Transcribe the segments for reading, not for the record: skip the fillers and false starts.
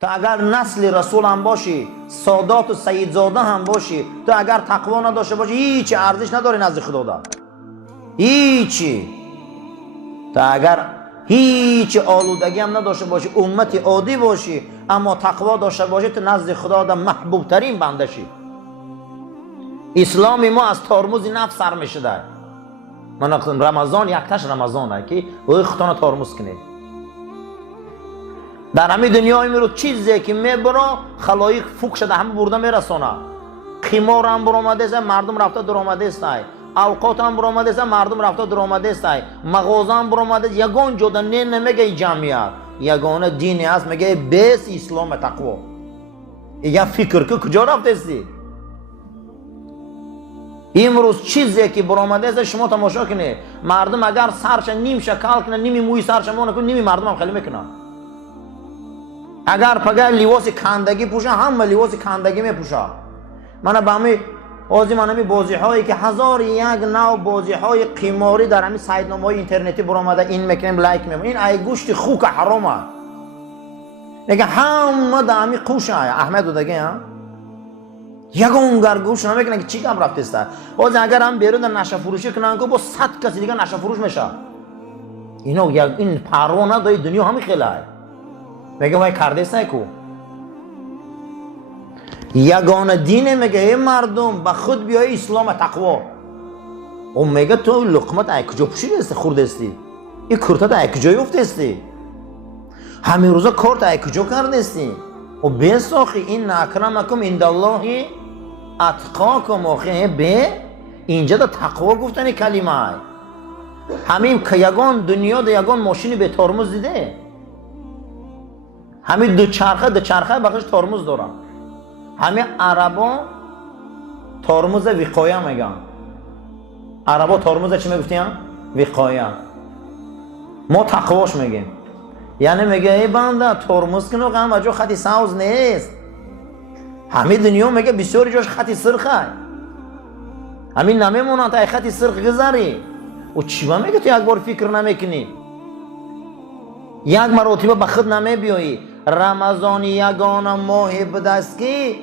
تو اگر نسل رسول هم باشی، سادات و سیدزاده هم باشی، تو اگر تقوا نداشته باشی هیچ ارزش نداری نزد خدا دار. هیچی. تو اگر هیچ آلودگی هم نداشته باشی، امت عادی باشی، اما تقوا داشته باشی، تو نزد خدا در محبوب ترین بنده شی. اسلام ما از ترمز نفس سر میشده. من رمضان یکتاش رمضانه که او خودتان ترمز کنی. در همه دنیا امروز چیزی که میبره خلایق فوق شده همه برده میرسونه. قمار هم برآمده است، مردم رفته درآمده است. اوقات هم برآمده است، مردم رفته درآمده است. مغازه هم برآمده است. یگان جدا نمیگه جمعیت، یگانه دینی است، میگه بیس اسلام تقوا. یا فکر که کجا رفته استی؟ امروز چیزی که برآمده است شما تماشا کنید. مردم اگر سرش نیم شکل کنه، نیم موی سرش مونه کنه، نیم مردم هم خیلی میکنن. اگر پگه لباس کندگی پوشه، همه لباس کندگی میپوشه. من به همین بازی هایی که هزار یک نوع بازی های قماری در همین سایت های اینترنتی برآمده، این میکنیم لایک میکنیم، این ای گوشت خوک حرامه. دیگه همه در همین قوشه احمد دیگه ها یگان گرگوش نمیکنه که چی کم رفته است. اگر هم بیرون در نشه فروشی کنن که با 100 کسی دیگه نشه فروش میشه. این پروانه دای دنیا همین خیلی میگه وای کرده است کو. یگانه دین میگه ای مردم به خود بیای اسلام تقوا. اون میگه تو لقمت ای کجا پوشیده است خورده استی؟ این کرتا ای کجا یفته استی؟ همین روزا کارت ای کجا کرده استی؟ و بیساخی این اکرمکم عند الله اتقاکم. آخه به اینجا دا تقوا گفتن کلمه ای. همین که یگان دنیا دا یگان ماشینی به ترمز دیده. همین دو چرخه بخش ترمز دارن. همین عربا ترمز وقایه میگن. عربا ترمز چی میگفتیم؟ وقایه. ما تقواش میگیم. یعنی میگه ای بنده ترمز کنو غم وجو خطی ساوز نیست. همین دنیا میگه بسیاری جاش خطی سرخه. همین نمیمونن تا خطی سرخ گذاری. و چی میگه تو یک بار فکر نمیکنی؟ یک مرتبه به خود نمیبیایی. رمضان یگانه ماه بوده است که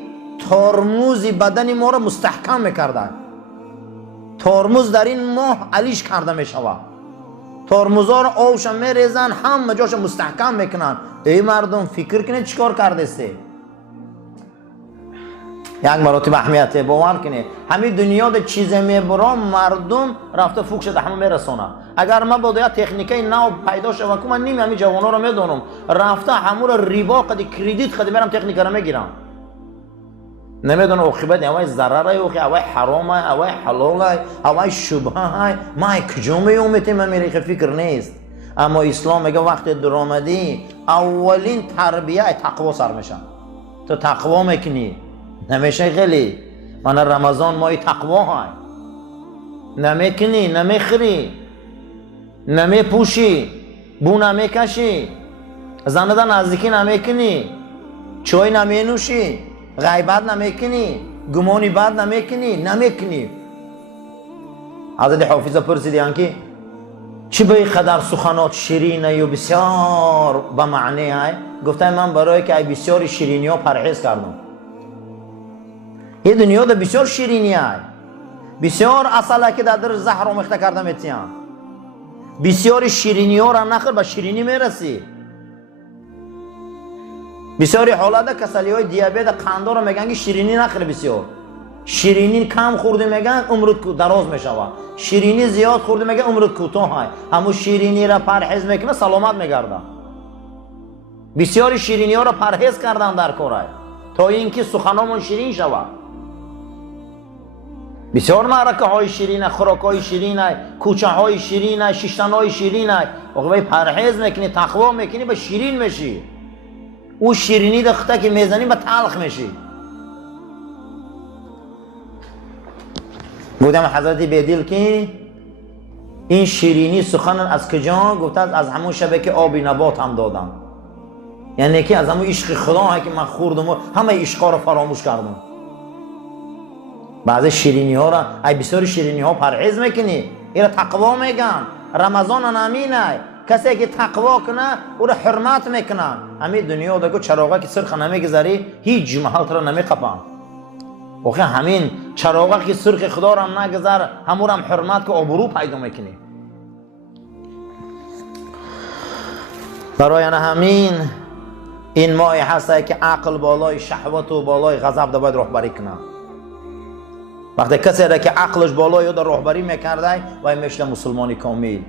ترمز بدن ما را مستحکم میکرده. ترمز در این ماه علیش کرده میشود. ترمزها را آوش میریزن، همه جاش مستحکم میکنن. ای مردم فکر کنید چیکار کرده است. یک مرتبه اهمیت باور کنید. همین دنیا ده چیز میبرم مردم رفته فوق شده همه میرسونه. اگر من با دیگه تکنیکای نو پیدا شوم که من نیم همین جوانا رو میدونم رفته همون ریبا قد کردیت قد میرم تکنیک رو میگیرم. نمیدونم عاقبت اوای ضرره اوای حرامه اوای حلاله اوای شبهه ما کجا میومته من میری فکر نیست. اما اسلام میگه وقتی درآمدی اولین تربیه تقوا سر میشن. تو تقوا میکنی نمیشه خیلی. من رمضان ماه تقوا های نمیکنی، نمیخری، نمیپوشی، بو نمیکشی، زنده نزدیکی نمیکنی، چای نمینوشی، غیبت نمیکنی، گمانی بد نمیکنی. حضرت حافظ پرسیدن که چی به قدر سخنات شیرینه و بسیار به معنی های؟ گفتن من برای که بسیار شیرینی ها پرهیز کردم. این دنیا ده بسیار شیرینی های، بسیار اصله که در زهر آمیخته کرده میتیم. بسیار شیرینی ها را نخور به شیرینی میرسی. بسیاری حالت کسلی های دیابت قند را میگن که شیرینی نخور. بسیار شیرینی کم خورده میگن عمرت دراز میشوه، شیرینی زیاد خورده میگن عمرت کوتاه های. همون شیرینی را پرهیز میکنه سلامت میگرده. بسیاری شیرینی ها را پرهیز کردن در کاره تا اینکه سخنامون شیرین شود. بسیار معرکه های شیرینه، خوراک های شیرینه، کوچه های شیرینه، شیشتن های شیرینه. وقتی پرهیز میکنی تقوا میکنی به شیرین میشی. او شیرینی دخته که میزنی به تلخ میشی. گفتم حضرت بیدل که این شیرینی سخن از کجا؟ گفتن از همون شبه که آبی نبات هم دادم. یعنی که از همون عشق خدا که من خوردم و همه عشقا رو فراموش کردم. بعضی شیرینی ها را ای بسیار شیرینی ها پرهیز میکنی. این را تقوا میگن. رمضان نمینه کسی که تقوا کنه او را حرمت میکنه. همین دنیا دگو چراغا که سرخ نمیگذاری هیچ محل را نمیقپن. واقعا همین چراغا که سرخ خدا را نگذار همون هم حرمت که آبرو پیدا میکنی. برای همین این مایه هست که عقل بالای شهوت و بالای غضب دا باید رهبری کنه. وقتی کسی را که عقلش بالای دا رهبری میکرده وای مثل مسلمانی کامل.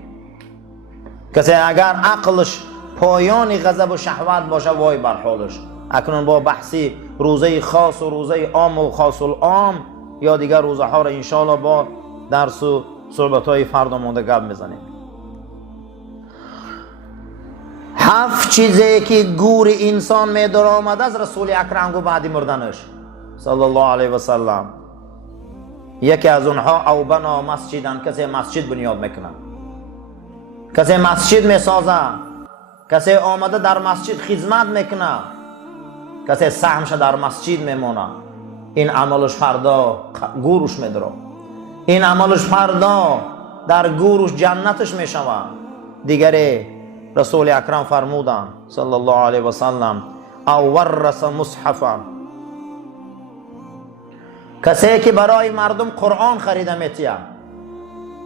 کسی اگر عقلش پایان غضب و شهوت باشه وای بر حالش. اکنون با بحثی روزه خاص و روزه عام و خاص العام یا دیگر روزه ها را انشاءالله با درس و صحبت های فردا مونده گپ میزنیم. 7 چیزی که گور انسان می در آمده از رسول اکرم گو بعد مردنش صلی الله علیه و سلم. یکی از اونها او بنا مسجدن، کسی مسجد بنیاد میکنه، کسی مسجد میسازه، کسی آمده در مسجد خدمت میکنه، کسی سهمش در مسجد میمونه، این عملش فردا گورش میدره، این عملش فردا در گورش جنتش میشوه. دیگری رسول اکرم فرمودن صلی الله علیه و سلم او ورث مصحفا، کسی که برای مردم قرآن خریده میتیه،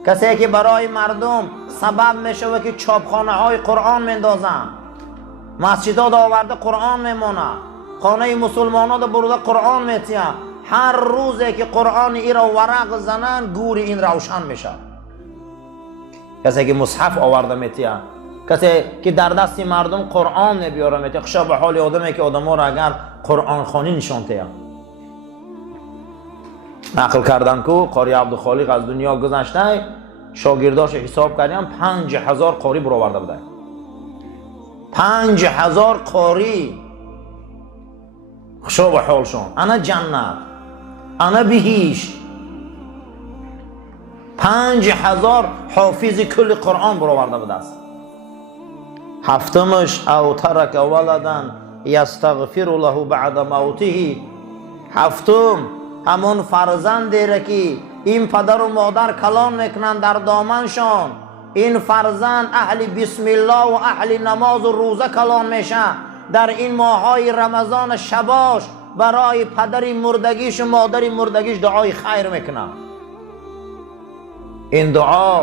کسی که برای مردم سبب میشه که چاپخانه های قرآن میندازن، مسجدها آورده قرآن میمونه، خانه مسلمانان دا برده قرآن میتیه. هر روزی که قرآن ای را ورق زنن گور این روشن میشه. کسی که مصحف آورده میتیه، کسی که در دست مردم قرآن نبیاره میتیه. خشا به حال آدمی که آدم ها را اگر قرآن خانی نشان تیه. نقل کردن که قاری عبدالخالق از دنیا گذشته شاگرداش حساب کردیم 5000 قاری برآورده بوده. 5000 قاری. خشا به حالشون. انا جنت، انا بهشت. 5000 حافظ کل قرآن برآورده بوده است. هفتمش او ترک ولدن یستغفر له بعد موته. هفتم همون فرزندی را که این پدر و مادر کلام میکنن در دامنشان، این فرزند اهل بسم الله و اهل نماز و روزه کلام میشه. در این ماهای رمضان شباش برای پدر مردگیش و مادر مردگیش دعای خیر میکنه. این دعا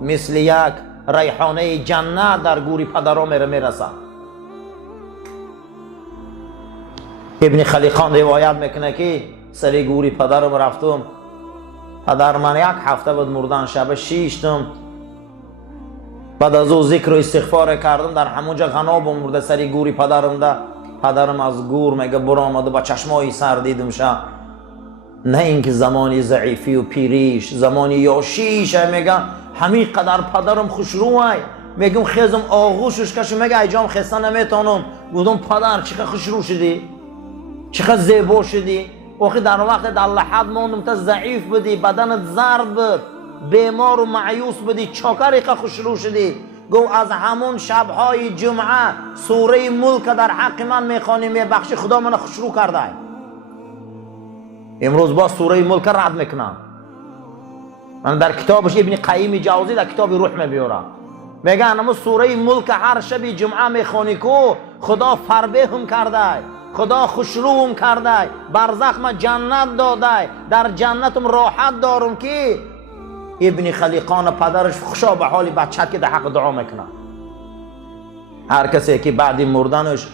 مثل یک ریحانه جنت در گوری پدرها میرسه. ابن خلیقان روایت میکنه که سری گوری پدرم رفتم، پدر من 1 هفته بود مردن، شب 6م بعد از او ذکر و استغفار کردم در همونجا غناب مرده سری گوری پدرم ده. پدرم از گور میگه برآمد و با چشمای سر دیدم شه، نه اینکه زمانی ضعیفی و پیریش زمانی یاشیش میگه همین قدر پدرم خوشروه. میگم خیزم آغوشش کشم، میگه ایجام خسته نمیتونم. گفتم پدر چقدر خوشرو شدی، چقدر زیبا شدی. آخه در وقت در لحد موندم تا ضعیف بودی، بدنت زرد بود، بیمار و معیوس بودی، چاکر که خوشرو شدی. گو از همون شبهای جمعه سوره ملک در حق من میخوانی میبخشی، خدا من خوشرو کرده. امروز با سوره ملک رد میکنم. من در کتابش ابن قیم جوزی در کتاب روح میبیارم، میگه اما سوره ملک هر شب جمعه میخوانی کو خدا فربه هم کرده، خدا خوشرو هم کرده، برزخ ما جنت داده، در جنتم راحت دارم. که ابن خلیقان پدرش خوشا به حال بچه که در حق دعا میکنه. هر کسی که بعد مردنش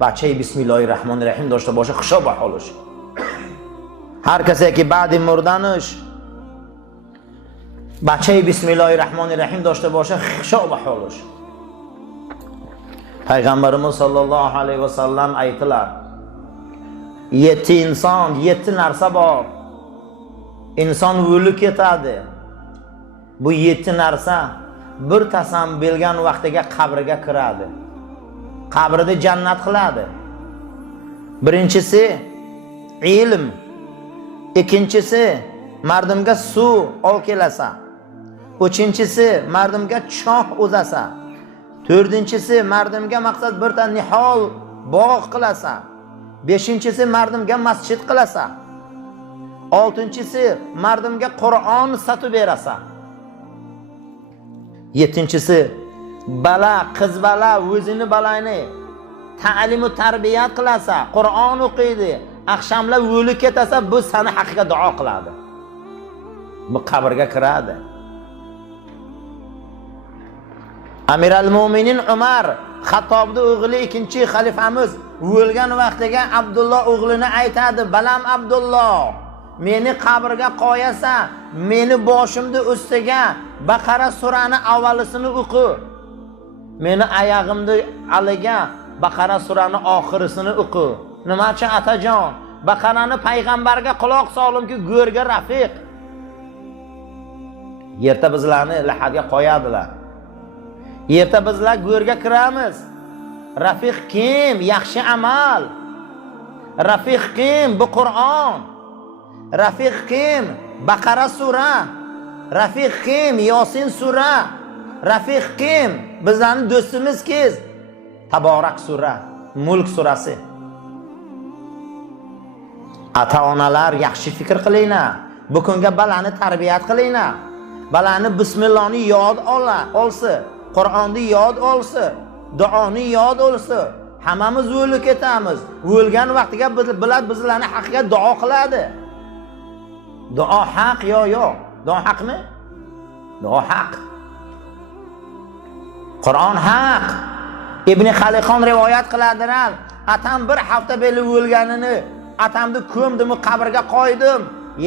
بچه بسم الله الرحمن الرحیم داشته باشه خوشا به حالش. هر کسی که بعد مردنش بچه بسم الله الرحمن الرحیم داشته باشه خوشا به حالش. پیغمبرمون صلی الله علیه و سلم ایتلر 7 inson 7 narsa bor. Inson o'lib ketadi. Bu 7 narsa birtasi ham bilgan vaqtiga qabriga kiradi. Qabrida jannat qiladi. Birinchisi ilm, ikkinchisi mardimga suv ol kelasa, uchinchisi mardimga choh o'zasa, to'rtinchisi mardimga maqsad bir ta nihol bog' qilasa, beshinchisi mardimga masjid qilasa, oltinchisi mardimga Qur'on satib berasa, yettinchisi bala, qiz bala o'zini balani ta'lim va tarbiyat qilasa, Qur'on o'qiydi, akşamlar o'lib ketasa, bu sana haqiga duo qiladi. Bu qabrga kiradi. Amir al-Mu'minin Umar Xattobning o'g'li ikkinchi xalifamiz o'lgan vaqtiga Abdulloh o'g'lini aytadi: "Balam Abdulloh, meni qabrga qo'yasa, meni boshimni ustiga Baqara surani avvalisini o'qi. Meni oyog'imni aliga Baqara surani oxirisini o'qi." Nima uchun atajon? Baqarani payg'ambarga quloq solimki, go'rga rafiq. Yerda bizlarni lahadga qo'yadilar. Yerda bizlar go'rga kiramiz. Rafiq kim? Yaxshi amal. Rafiq kim? Bu Qur'on. Rafiq kim? Baqara sura. Rafiq kim? Yosin sura. Rafiq kim? Bizlarning do'stimiz kim? Taborak sura, Mulk surasi. Ata-onalar yaxshi fikr qilinglar. Bu kunga balani tarbiyat qilinglar. Balani bismillohni yod olsa, Qur'onni yod olsa, duoni yod olsa, hammamiz o'lib ketamiz. O'lgan vaqtiga bizlarni haqiga duo qiladi. Duo haq yo yo'q? Duo haqmi? Duo haq. Qur'on haq. Ibn Xaliqon rivoyat qiladilar. Atam bir hafta bo'lib o'lganini atamni ko'mdim, qabrga qo'ydim.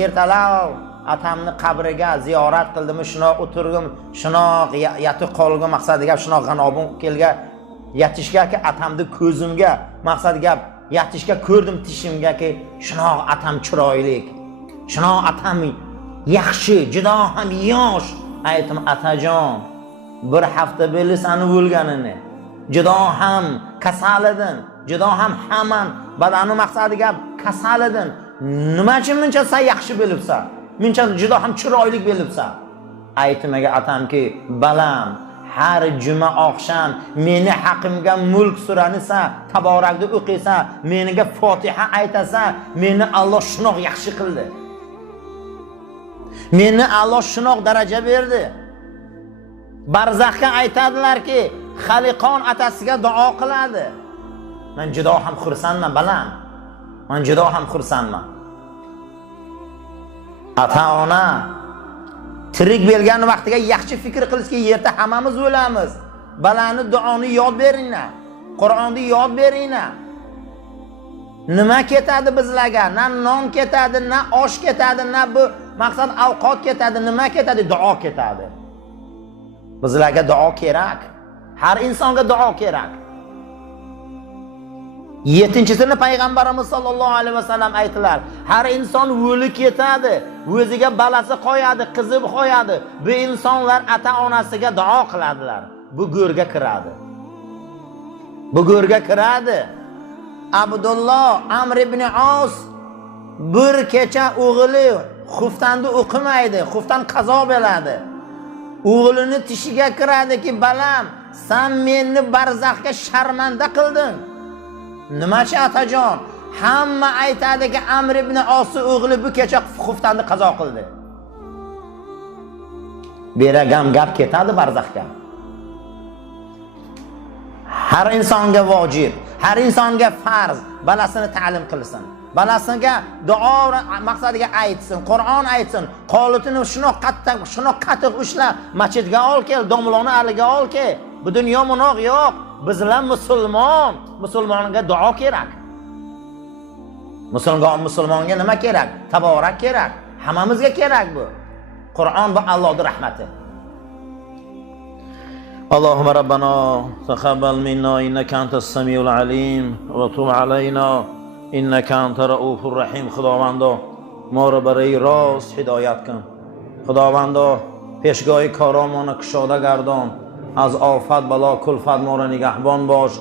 Ertalab atamni qabriga ziyorat qildim, shunoq o'tirdim, shunoq yatib qolgan maqsadiga shunoq g'anobim kelgan yatishgaki atamni ko'zimga maqsadiga yatishga ko'rdim tishimgaki shunoq atam chiroyli. Shunoq atam yaxshi, juda ham yosh. Aytdim, atajon, bir hafta bo'ldi seni o'lganini. Juda ham kasal edin, juda ham haman badani maqsadiga kasal edin. Nima uchun buncha sen yaxshi bo'libsan? Buncha juda ham chiroyli bo'libsan. Aytmaga atamki, balam, har juma oqshom meni haqimga Mulk surani taborakni o'qiysa, meniga Fotiha aytasa, meni Alloh shunoq yaxshi qildi. Meni Alloh shunoq daraja berdi. Barzaxga aytadilarki, Xaliqon atasiga duo qiladi. Men juda ham xursandman balam. Men juda ham xursandman. Ata-ona tirik bo'lgan vaqtiga yaxshi fikr qilishga yerda hammamiz o'lamiz. Balani duoni yod beringlar. Qur'onni yod beringlar. Nima ketadi bizlarga? Na non ketadi, na osh ketadi, na bu maqsad ovqat ketadi, nima ketadi? Duo ketadi. Bizlarga duo kerak. Har insonga duo kerak. 7-sini payg'ambarimiz sollallohu alayhi vasallam aytdilar. Har inson o'lib ketadi, o'ziga balasi qo'yadi, qizi qo'yadi. Bu insonlar ata-onasiga duo qiladilar. Bu go'rga kiradi. Bu go'rga kiradi. Abdulloh Amr ibn Os bir kecha o'g'li xuftanni o'qimaydi, xuftan qazo bo'ladi. O'g'lini tishiga kiradiki, balam, sen meni barzaxga sharmanda qilding. Nimachi atajon? Hamma aytadiki, Amr ibn Os o'g'li bu kecha xuftanni qazo qildi. Beragam gap ketadi barzaxga. Har insonga vojib, har insonga farz balasini ta'lim qilsin. Balasiga duo maqsadiga aytsin, Qur'on aytsin, qo'litini shunoq qattiq ushla, masjidga ol kel, domloni aliga ol kel. Bu dunyo munoq yo'q. Bizlar musulmonga duo kerak. Musulmonga nima kerak? Taborak kerak. Hammamizga kerak bu. Qur'on bu Allohning rahmati. Allohumma rabbana taqabbal minna innaka antas samiul alim va tub alayna innaka antar raufur rahim. Xudovando ma ra barayi rost hidoyat kun. Xudovando peshgoyi koromona kushoda gardon. از آفت بلا کلفت ما را نگهبان باش.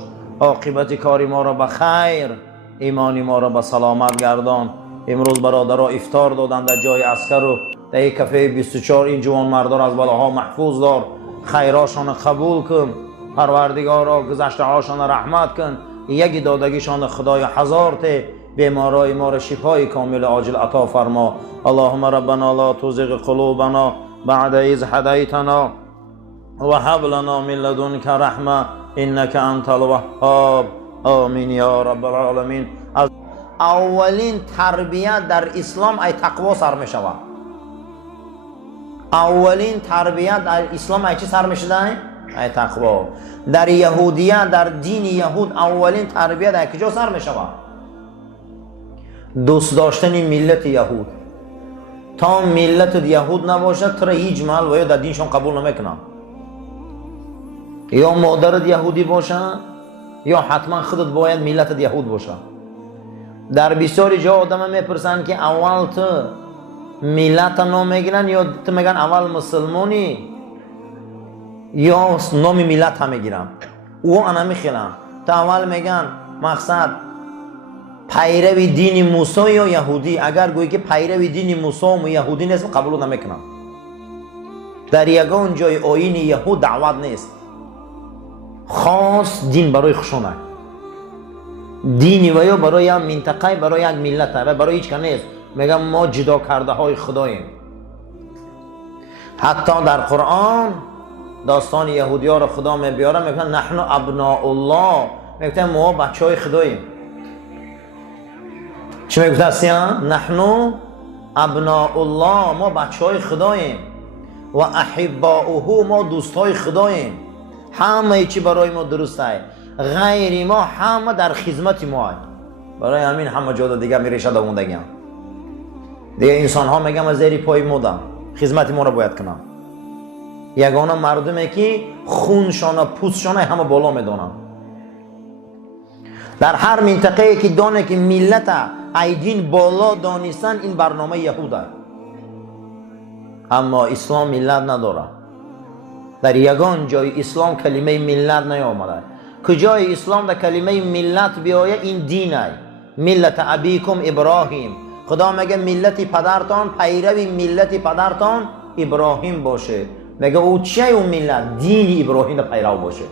عاقبت کاری ما را به خیر، ایمانی ما را به سلامت گردان. امروز برادرها افطار دادن در جای عسکر و در کفه 24 این جوان مردار از بلاها محفوظ دار. خیراشان قبول کن. پروردگارا گذشته هاشان رحمت کن. یکی دادگیشان خدای هزار ته بیمارای ما را شفای کامل عاجل عطا فرما. اللهم ربنا لا تزغ قلوبنا بعد اذ هدیتنا وهب لنا من لدنك رحمه انك انت الوهاب آمین یا رب العالمین. اولین تربیت در اسلام ای تقوا سر می شود. اولین تربیت در اسلام ای چی سر می شده؟ ای تقوا. در یهودیت، در دین یهود اولین تربیت ای کجا سر می شود؟ دوست داشتن ملت یهود. تا ملت یهود نباشد تو را هیچ محل و یا در دینشون قبول نمیکنن. یا مادرت یهودی باشه یا حتما خودت باید ملت یهود باشه. در بسیاری جا آدم میپرسن که اول تو ملت نام میگیرن یا تو میگن اول مسلمانی یا نام ملت هم میگیرن. او انا میخیلن تا اول میگن مقصد پیروی دین موسی یا یهودی. اگر گویی که پیروی دین موسی و یهودی نیست قبول نمیکنن. در یگان جای آیین یهود دعوت نیست. خاص دین برای خشونه، دینی و یا برای یک منطقه، برای یک ملت و برای هیچ که نیست. میگم ما جدا کرده های خداییم. حتی در قرآن داستان یهودی ها رو خدا میبیاره، میگن نحن ابناء الله، میگن ما بچه های خداییم. چی میگفت هستیم؟ نحن ابناء الله، ما بچه های خداییم. و احباؤه، ما دوست های خداییم. همه چی برای ما درست است. غیر ما همه در خدمت ما است. برای همین همه جا دیگه میریشه دووندگی. دیگه انسان ها میگم از زیر پای مودم، خدمت ما رو باید کنم. یگانه مردمی که خونشان و پوستشان همه بالا میدونن. در هر منطقه که دانه که ملت ایدین بالا دانستن، این برنامه یهود است. اما اسلام ملت نداره. در یگان جای اسلام کلمه ملت نیامده. کجای اسلام در کلمه ملت بیاید این دین است. ملت ابیکم ابراهیم. خدا میگه ملت پدرتان پیروی ملت پدرتان ابراهیم باشه. میگه او چیه اون ملت؟ دین ابراهیم پیرو باشه.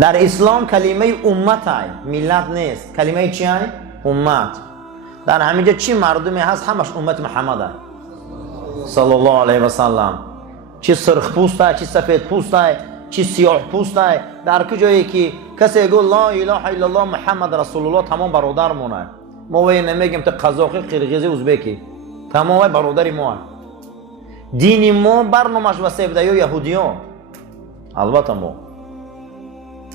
در اسلام کلمه امت است، ملت نیست. کلمه چی است؟ امت. در همینجا چی مردمی هست؟ همش امت محمد است صلی الله علیه و سلم. چی سرخ پوست است، چی سفید پوست است، چی سیاه پوست است. در کجایی که کسی گفت لا اله الا الله محمد رسول الله تمام برادر مونه. ما وی نمیگیم تو قزاقی، قرقیزی، ازبکی، تمام برادری ما. دین ما برنامه‌اش و سیبدایی و یهودی ها. البته ما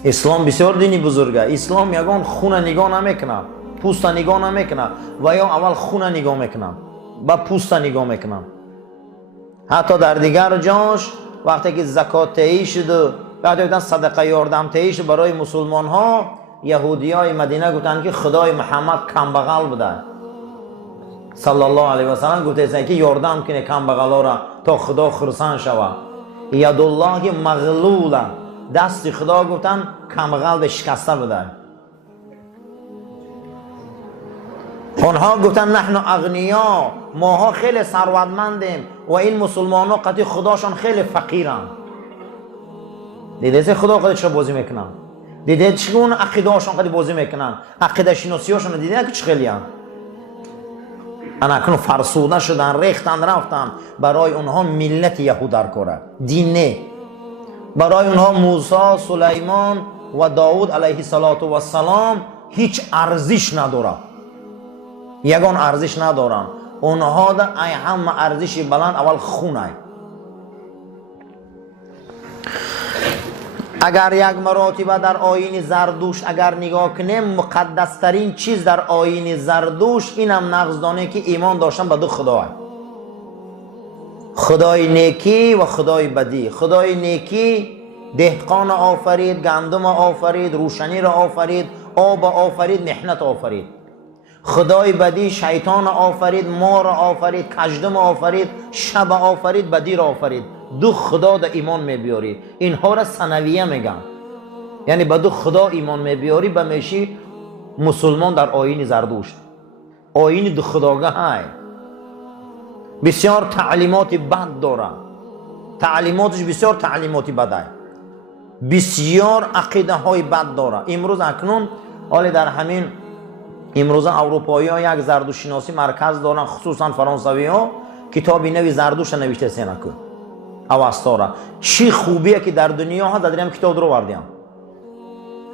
اسلام بسیار دینی بزرگه. اسلام یگان خون نگاه نمیکنه، پوست نگاه نمیکنه و یا اول خون نگاه میکنه و پوست نگاه میکنه. حتی در دیگر جاش وقتی که زکات تهیه شد، وقتی که صدقه یاردم تهیه شد برای مسلمان ها، یهودی های مدینه گفتن که خدای محمد کمبغل بوده صلی الله علیه و سلم. گفتن که یاردم کنه کمبغلا را تا خدا خرسان شود. ید الله مغلوله، دست خدا گفتن کمبغل به شکسته بوده. اونها گفتن نحن اغنیا، ماها خیلی ثروتمندیم و این مسلمان ها قطعی خداشان خیلی فقیرن. دیده خدا خودش بازی میکنن. دیده چگونه عقیده هاشون قدی بازی میکنن. عقیده شناسی هاشون دیده که چه خیلی هم انا اکنون فرسوده شدن، ریختن رفتن. برای اونها ملت یهود در کاره، دین نه. برای اونها موسی، سلیمان و داود علیه السلام هیچ ارزش نداره. یگان ارزش ندارن. اونها در ای همه ارزش بلند اول خونه. اگر یک مراتبه در آیین زردوشت اگر نگاه کنیم، مقدس ترین چیز در آیین زردوشت اینم نقضدانه که ایمان داشتن به دو خدا، خدای نیکی و خدای بدی. خدای نیکی دهقان آفرید، گندم آفرید، روشنی را آفرید، آب آفرید، محنت آفرید. خدای بدی شیطان آفرید، مار آفرید، کژدم آفرید، شب آفرید، بدی را آفرید. دو خدا در ایمان میبیاری. اینها را ثنویه میگن. یعنی به دو خدا ایمان میبیاری به میشی مسلمان در آیین زردوشت. آیین دو خداگاه های بسیار تعلیمات بد داره. تعلیماتش بسیار تعلیماتی بده. بسیار عقیده های بد داره. امروز اکنون حالی در همین امروز اروپایی ها یک زردوشت شناسی مرکز دارن، خصوصا فرانسوی ها کتابی نوی زردوشت نوشته سینکو. авастора. Чӣ хубие ки дар дунё ҳаст дар ин китоб дар овардиам.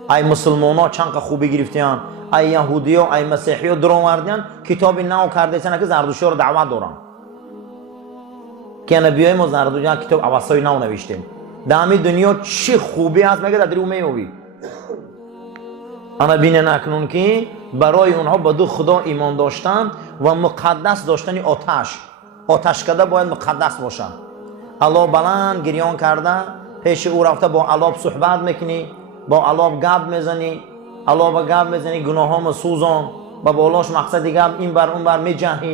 ай мусулмоно чанқа хубӣ гирифтиян, ай яҳудиё, ай масеҳиё дар овардиан, китоби нав кардесана ки зардушиёро даъват дорам. Ки ана биёем мо зардушиё китоб авастаи нав навиштем. Дар ҳамин дунё чӣ хубӣ ҳаст мега дар ин меёбӣ. ана бинен акнун ки барои онҳо ба ду худо имон доштан ва муқаддас доштани оташкада бояд муқаддас бошад. Алло баланд гирён карда пеши ӯ рафта бо алоб суҳбат мекунӣ, бо алоб гап мезанӣ, алоба гап мезанӣ, гуноҳомо сӯзон, ба болош мақсади гап ин бар он бар меҷаҳӣ,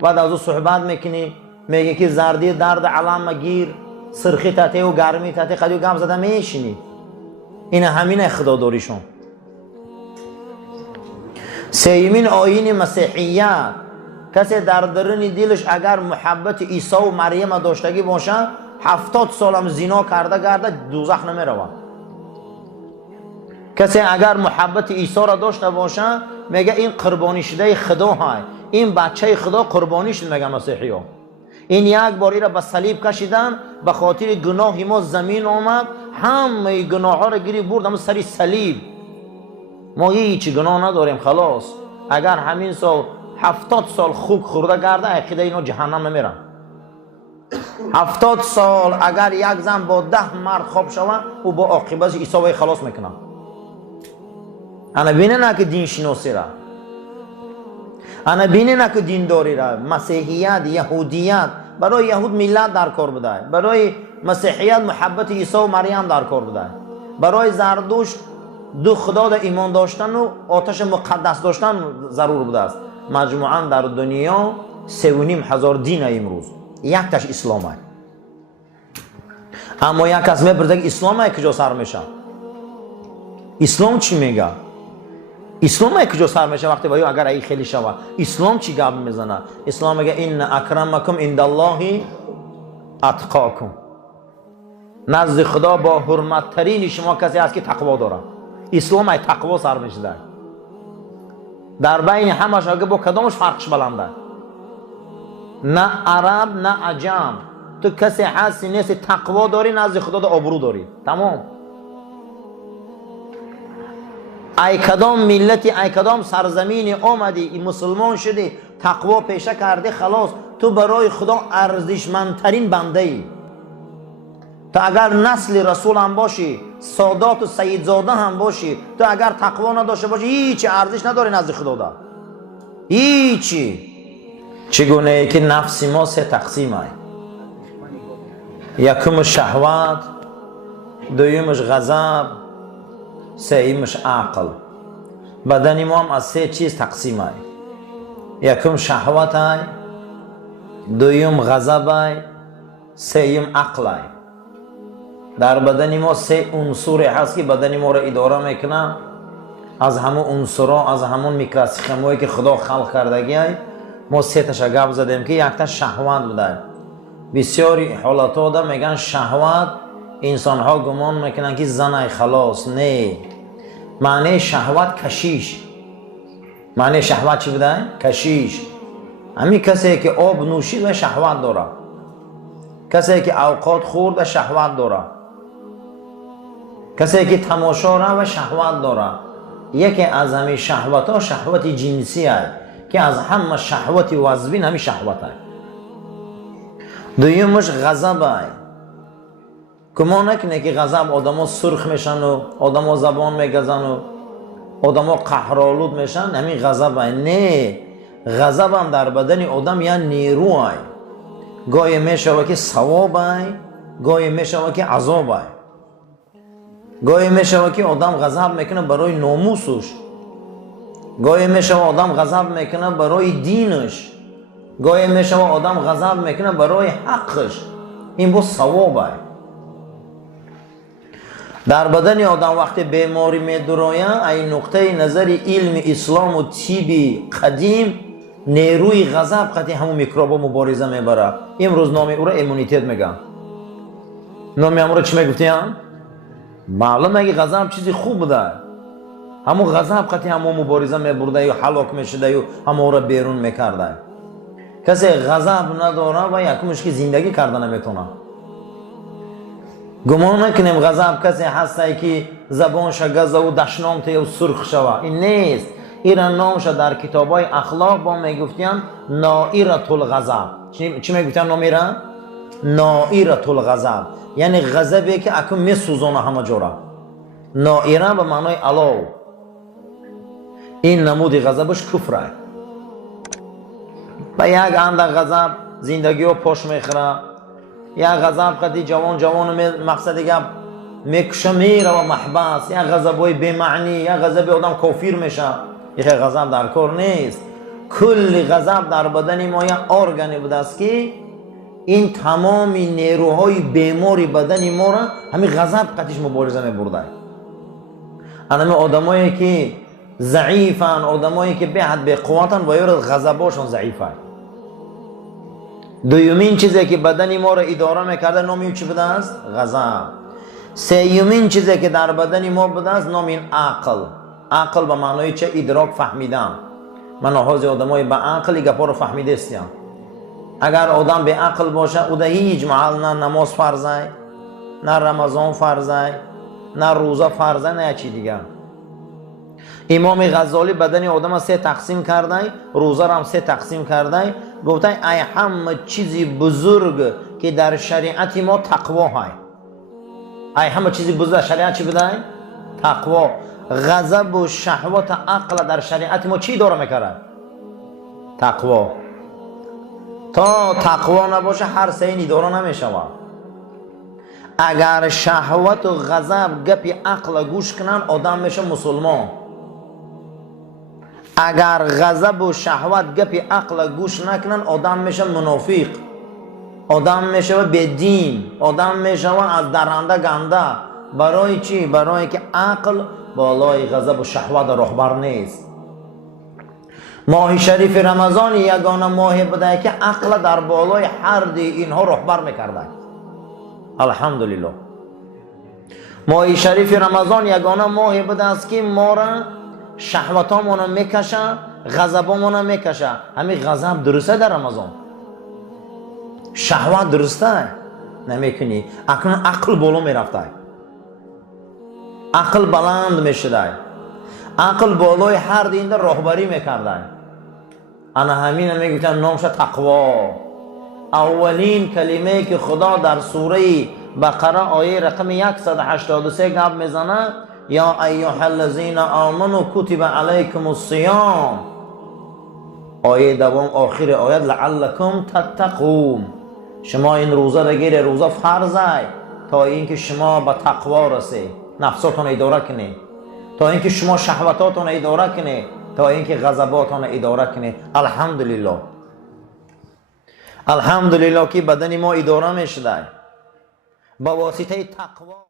баъд аз ӯ суҳбат мекунӣ, меги ки зарди дард алама гир, сирхи татеу гарми тате қадиу гап зада мешинӣ. ина ҳамина худодоришон. сеюмин оини масеҳият, касе дар даруни дилаш агар муҳаббати Исо ва Марьяма доштагӣ бошад, 70 солам зино карда гарда дӯзах намеравад. касе агар муҳаббати Исоро дошта бошад, мега ин қурбонишудаи Худо ҳай, ин бачаи Худо қурбонӣ шуд, мега масеҳиё. ин як бор ира ба салиб кашидан, ба хотири гуноҳи мо замин омад, ҳамаи гуноҳҳоро гирифт бурд ҳамун сари салиб. мо ҳеҷ гуноҳ надорем, халос. агар ҳамин сол 70 сол хук хӯрда гарда, ақида ино ҷаҳаннам намерам. 70 сол агар як зан бо 10 мард хоб шавад, ӯ бо оқибати Исо вай халос мекунад. ана бинена ки диншиносира, ана бинена ки диндорира, масеҳият, яҳудият, барои яҳуд миллат дар кор будааст, барои масеҳият муҳаббати Исо ва Марьям дар кор будааст, барои зардуш ду худода имон доштану оташи муқаддас доштан зарур будааст. маҷмуан дар дунё 3500 дина имрӯз, якташ исломай. аммо як кас мепурсад ки исломай куҷо сар мешавад? ислом чӣ мега? исломай куҷо сар мешавад вақте ба ё агар аи хелӣ шавад? ислом чӣ гап мезанад? ислом мега инна акрамакум индаллоҳи атқокум. назди худо бо ҳурматтарини шумо касе аст ки тақво дорад. ислом ай тақво сар мешавад. дар байни ҳамаша бо кадомаш фарқш баланда? на араб на аҷам, ту касе ҳасти нести тақво дорӣ, назди худо обрӯ дорӣ. тамом. ай кадом миллати, ай кадом сарзамини омадӣ, мусулмон шудӣ, тақво пеша кардӣ, халос, ту барои худо арзишмандтарин бандаӣ. ту агар насли расул ҳам бошӣ, содоту саидзода ҳам бошӣ, ту агар тақво надошта бошӣ, ҳеҷ арзиш надорӣ назди худода. ҳеҷи. чӣ гунае ки нафси мо се тақсимай. якумш шаҳват, дуюмш ғазаб, сеюмш ақл. бадани мо ҳам аз се чиз тақсимай. якум шаҳватай, дуюм ғазабай, сеюм ақлай. дар бадани мо се унсуре ҳаст ки бадани моро идора мекунад. аз ҳамун унсуро, аз ҳамун микросхемое ки худо халқ кардагиай, мо сеташа гап задем ки якта шаҳват будааст. бисёри ҳолатода меган шаҳват, инсонҳо гумон мекунанд ки занай халос. не, маънеи шаҳват кашиш. маънеи шаҳват чӣ будааст? кашиш. ҳамин касе ки об нӯшид ва шаҳват дорад, касе ки авқот хӯрд ва шаҳват дорад, касе ки тамошо рафт ва шаҳват дорад. яке аз ҳамин шаҳватҳо шаҳвати ҷинсӣ аст ки аз ҳама шаҳвати вазвин ҳамин шаҳват аст. дуюмаш ғазаб аст. гумон накунед ки ғазаб одамо сурх мешану, одамо забон мегазану, одамо қаҳролуд мешаванд, ҳамин ғазаб аст. не, ғазабам дар бадани одам як нерӯ аст. гоҳе мешавад ки савоб аст, гоҳе мешавад ки азоб аст. гоҳе мешавад ки одам ғазаб мекунад барои номусуш, гоҳе мешавад одам ғазаб мекунад барои динаш, гоҳе мешавад одам ғазаб мекунад барои ҳаққаш. ин бо савоб аст. дар бадани одам вақте беморӣ медурояд, ай нуқтаи назари илми ислому тиби қадим, нерӯи ғазаб қати ҳамун микробо мубориза мебарад. имрӯз номи ӯро иммунитет меган. номи ҳамуро чӣ мегуфтиян? маълуме ки ғазаб чизи хуб будааст. ҳамун ғазаб қати ҳамун мубориза мебурдаю, ҳалок мешудаю, ҳамонро берун мекардаю. касе ғазаб надорад ва якумш ки зиндагӣ карда наметавонад. گمان نکنیم غضب کسی هسته که زبانش گزه و دشنامته و سرخ شوه. این نیست. این نامش در کتابای اخلاق با میگفتیم نائرة الغضب. چی میگفتیم نام ایره؟ نائرة الغضب، یعنی غضبی که اکنون میسوزانه همه جورا. نائره به معنای علو. این نمود غضبش کفره. با یک اندک غضب زندگی رو پاش میخوره. یک غضب قدی جوان مقصد دیگه میکشه میره و محبس. یک غضبای بی‌معنی، یک غضب آدم کافر میشه. یک غضب در کار نیست. کل غضب در بدن ما یک ارگانی بوده است که این تمام نیروهای بیماری بدن ما را همین غضب قدیش مبارزه میبرده. همه آدمایی که ضعیفن، آدمایی که به حد به قوتن و یارو غضباشون ضعیفه. دومین چیزی که بدن ما را اداره میکرده نامی چی بوده است؟ غضب. سومین چیزی که در بدن ما بوده است نام این عقل. عقل به معنای چه؟ ادراک، فهمیدن. من حاضر آدمای با عقل گپا رو فهمیده استیم. اگر آدم به عقل باشه او در هیچ محل نه نماز فرضه، نه رمضان فرضه، نه روزه فرضه، نه چی دیگه. امام غزالی بدن آدم سه تقسیم کرده، روزه را هم سه تقسیم کرده. گفته ای همه چیزی بزرگ که در شریعت ما تقوا های. ای همه چیزی بزرگ در شریعت چی بوده؟ تقوا. غضب و شهوت عقل در شریعت ما چی داره میکرد؟ تقوا. تا تقوا نباشه هر سه این اداره نمیشود. اگر شهوت و غضب گپی عقل گوش کنن آدم میشه مسلمان. اگر غضب و شهوت گپی عقل گوش نکنن آدم میشه منافق. آدم میشه بدین. آدم میشه از درنده گنده. برای چی؟ برای که عقل بالای غضب و شهوت رهبر نیست. ماه شریف رمضان یگانه ماه بوده که عقل در بالای هر دی اینها رهبر میکرده. الحمدلله. ماه شریف رمضان یگانه ماه بوده است که ما را شهوتامون میکشه، غضبامون میکشه. همین غضب درسته در رمضان؟ شهوت درسته؟ نمیکنی. اکنون عقل بالا میرفته. عقل بلند میشده. عقل بالای هر دین در راهبری میکرده. انا همین میگفتن نامش تقوا. اولین کلمه که خدا در سوره بقره آیه رقم 183 گپ میزنه یا ایها الذین آمنوا کتب علیکم الصیام. آیه دوم آخر آیت لعلکم تتقون. شما این روزه بگیره، روزه فرضه تا اینکه شما به تقوا رسید، نفساتون اداره کنید، تا اینکه شما شهوتاتون اداره کنید، تا اینکه غضباتون اداره کنید. الحمدلله. الحمدلله که بدن ما اداره میشده با واسطه تقوا.